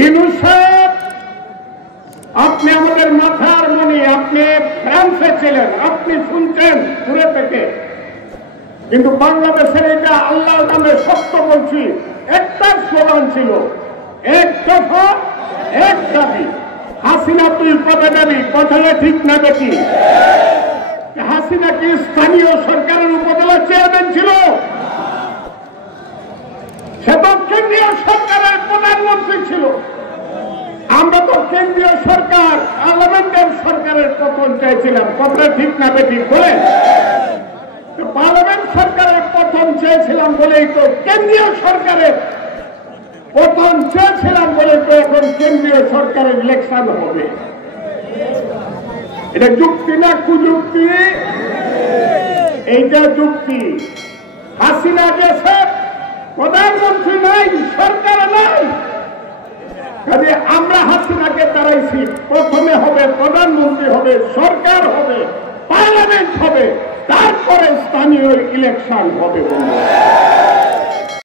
ইউনূস সাহেব, আপনি আমাদের মাথার মণি, আপনি ফ্রান্সে ছিলেন, আপনি শুনছেন দূরে থেকে, কিন্তু বাংলাদেশের এটা আল্লাহর নামে সত্য বলছি, একটা স্লোগান ছিল, এক দফা এক দাবি। হাসিনা তুই কবে দাবি, কথাটা ঠিক না দেখি? হাসিনা কি স্থানীয় সরকারের উপজেলা চেয়ারম্যান ছিল? সে তো কেন্দ্রীয় সরকারের প্রধানমন্ত্রী ছিল। আমরা তো কেন্দ্রীয় সরকার, পার্লামেন্টের সরকারের পতন চাইছিলাম, কথা ঠিক না বেঠিক বলেন? পার্লামেন্ট সরকারের পতন চেয়েছিলাম বলেই তো কেন্দ্রীয় সরকারের পতন চেয়েছিলাম বলে তো এখন কেন্দ্রীয় সরকারের ইলেকশন হবে। এটা যুক্তি না কুযুক্তি? এইটা যুক্তি। হাসিনা গেছে, প্রধানমন্ত্রী নাই, সরকার নাই, কাজে আমরা হাসিনাকে দাঁড়াইছি। প্রথমে হবে প্রধানমন্ত্রী, হবে সরকার, হবে পার্লামেন্ট, হবে তারপরে স্থানীয় ইলেকশন হবে।